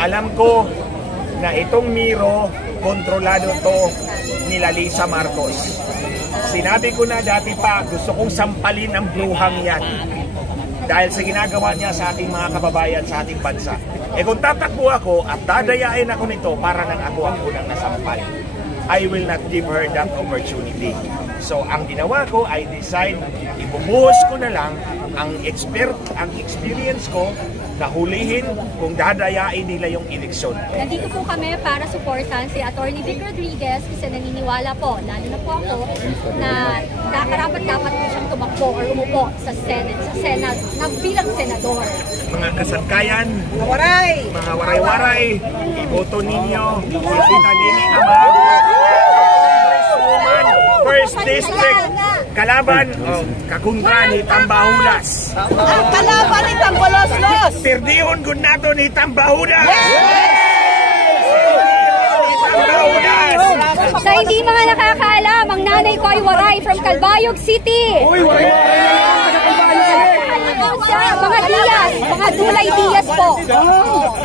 Alam ko na itong Miro, kontrolado to nila Lisa Marcos. Sinabi ko na dati pa, gusto kong sampalin ang bruhang yan dahil sa ginagawa niya sa ating mga kababayan sa ating bansa. Eh kung tatakbo ako at dadayain ako nito para nang ako ang unang nasampal, I will not give her that opportunity. So ang ginawa ko, I decide ibubuhos ko na lang ang experience ko na hulihin kung dadayain nila yung eleksyon. Nandito po kami para supportan si Atty. Vic Rodriguez kasi naniniwala po, lalo na po ako, na dapat po siyang tumakbo or umupo sa Senate na bilang senador. Mga kasangkayan, mga waray-waray, iboto ninyo, Sita Nini Ama, Congresswoman, First District, kalaban, kakuntra ni Tambahulas. Kalaban ni Tamboloslos. Perdihon gud nato ni Tambahulas. Sa hindi mga nakakaalam, ang nanay ko ay Waray from Calbayog City. Mga Diaz, mga Dulay Diaz po.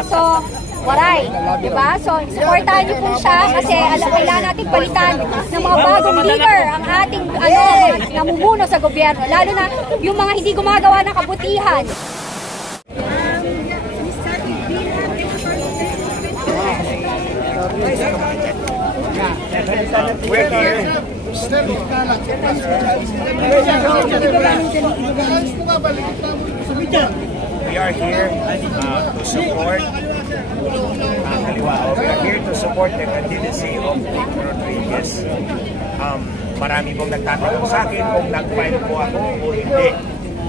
So, Waray, diba? So, supportahan niyo po siya kasi kailangan natin palitan ng mga bagong leader ang ating namumuno sa gobyerno. Lalo na yung mga hindi gumagawa ng kabutihan. We're here. We are here to support we are here to support the candidacy of Vic Rodriguez. Marami pong nagtatanong sa akin kung nag-file po ako o hindi.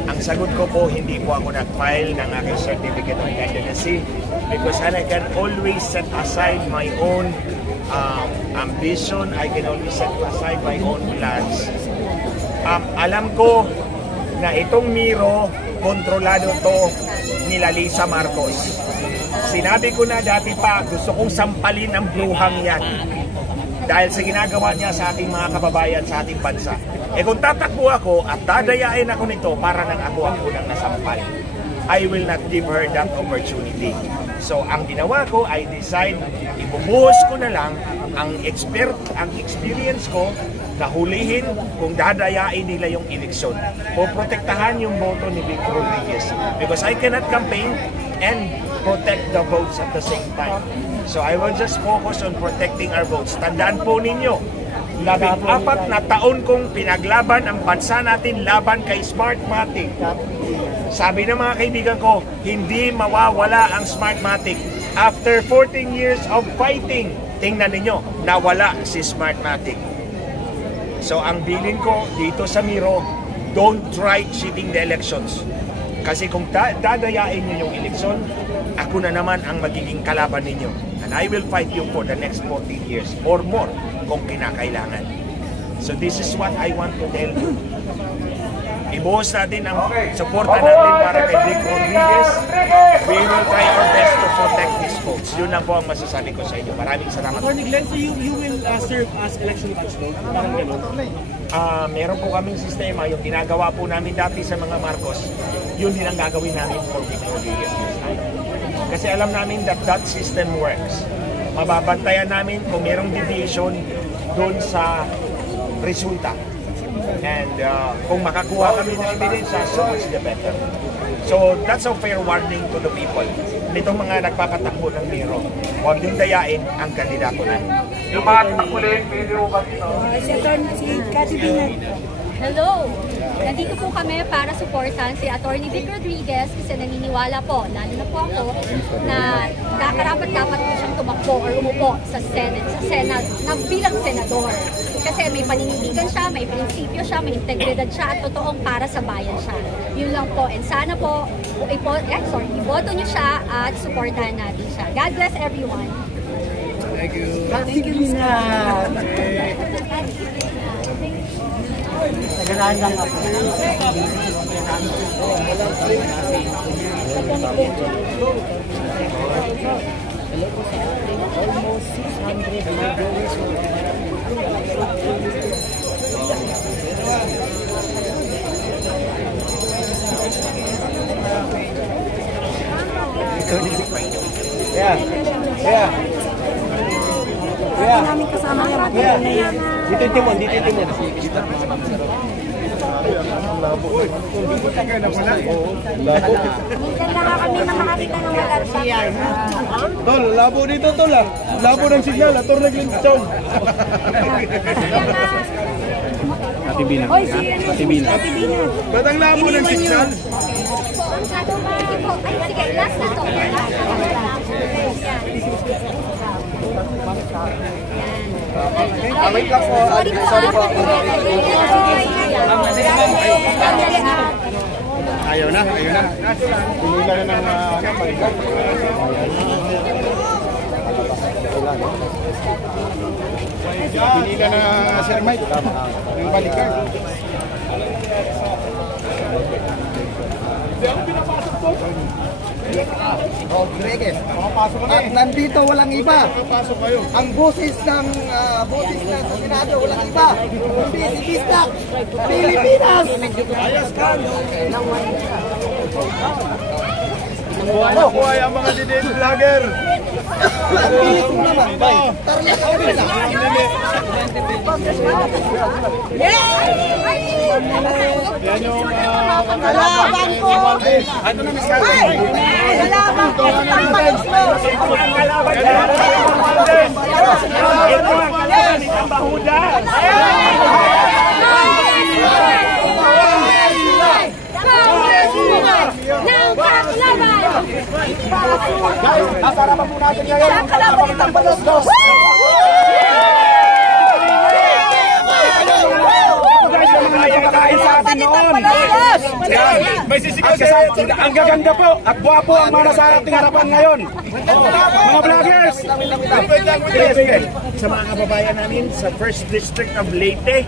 Ang sagot ko po, hindi po ako nag-file ng aking certificate of candidacy because I can always set aside my own ambition. I can always set aside my own plans. Alam ko na itong Miro, kontrolado to nila Lisa Marcos. Sinabi ko na dati pa, gusto kong sampalin ang bruhang yan dahil sa ginagawa niya sa ating mga kababayan sa ating bansa. Eh kung tatakbo ako at dadayain ako nito para nang ako ang unang nasampal, I will not give her that opportunity. So ang ginawa ko, I decide ibubuhos ko na lang ang experience ko na hulihin kung dadayain nila yung eleksyon. Poprotektahan yung boto ni Vic Rodriguez because I cannot campaign and protect the votes at the same time. So I will just focus on protecting our votes. Tandaan po ninyo, 14 na taon kong pinaglaban ang bansa natin laban kay Smartmatic. Sabi ng mga kaibigan ko, hindi mawawala ang Smartmatic. After 14 years of fighting, tingnan ninyo, nawala si Smartmatic. So ang bilin ko dito sa Miro, don't try cheating the elections. Kasi kung dadayain nyo yung eleksyon, ako na naman ang magiging kalaban ninyo. And I will fight you for the next 14 years or more kung kinakailangan. So this is what I want to tell you. Ibuhos natin ang suporta natin para kay Vic Rodriguez. We will try our best to protect these votes. Yun lang po ang masasabi ko sa inyo. Maraming salamat. Attorney Glenn, so you will serve as election watchdog? Meron po kaming sistema, yung ginagawa po namin dati sa mga Marcos, yun din ang gagawin namin for Vic Rodriguez this time. Kasi alam namin that system works. Mababantayan namin kung merong deviation doon sa resulta. And kung makakuha kami ng ebidensya, so much the better. So that's a fair warning to the people. Nitong mga nagpapatakbo ng Miro, huwag yung dayain ang kandidato namin. Yung mga tatakbulin, pwede mo ba dito? Si Cathy Binay. Hello! Nandito po kami para supportan si Atty. Vic Rodriguez kasi naniniwala po, lalo na po ako, na dapat po siyang tumakbo or umupo sa Senate na bilang senador. Kasi may paninindigan siya, may prinsipyo siya, may integridad siya at totoong para sa bayan siya. Yun lang po. And sana po, iboto niyo siya at supportahan natin siya. God bless everyone. Thank you. Thank you, Nina. Naganaan lang ako. Almost 600 videos. Kaya Kaya namin kasama yung mga Dito yung timon, dito yung timon. minsan lang kami na makakita ng malarsiyan. Tol, labo dito tol ah. Labo ng signal, ator naglintsaw. Hoy, si Ate Bina. Ba't ang labo ng signal? Ay, sige, last na to. Wait lang po. Sorry po. Ayaw na. Pinila na ng balikan. Pinila na Sir Mike. Yung balikan. Rodriguez. At nandito walang iba. Ang boses ng Senado walang iba. Kundi si Bistak, Pilipinas. Buhay ang mga didin vlogger. Ang bilis mo naman. Yan yung Kalaban ko. ano na Miss Carmen? Kalaban ko. Ito ang kalaban niya. Ito ang kalaban ni Tambahuda. Para po natin ngayon ang kalaban ng Tambalos 2. Kain sa atin noon. May sisigaw sa ang gaganda po at buwapo ang mga sa ating harapan ngayon. Mga vloggers. Sa mga kababayan namin sa 1st District of Leyte,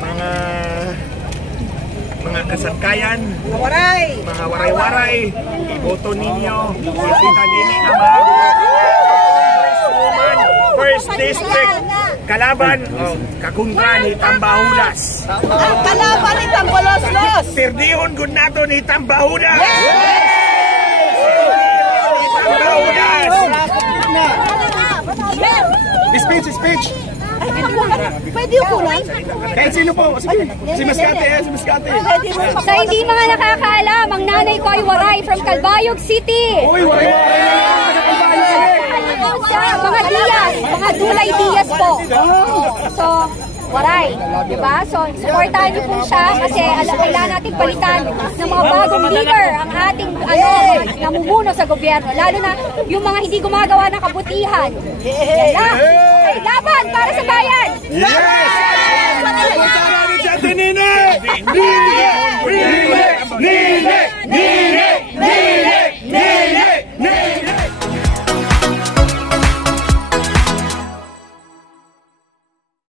mga kasangkayan, mga waray-waray, iboto ninyo, isita ninyo ang mga Congresswoman, 1st District, kalaban, kakuntra ni Tambahudas. Ang kalaban ni Tambalos 2. Perdihon gud nato ni Tambahudas! Tambahudas! Speech. Pwede yung kulang? Kahit sino po. Sige. Si Mascate. Sa hindi mga nakakaalam, ang nanay ko ay Waray from Calbayog City. Uy, wala Mga Diaz, mga Dulay Diaz po. So, Waray, diba? So, supportahan niyo po siya kasi kailangan natin palitan ng mga bagong leader ang ating namumuno sa gobyerno. Lalo na yung mga hindi gumagawa ng kabutihan. Yan lang.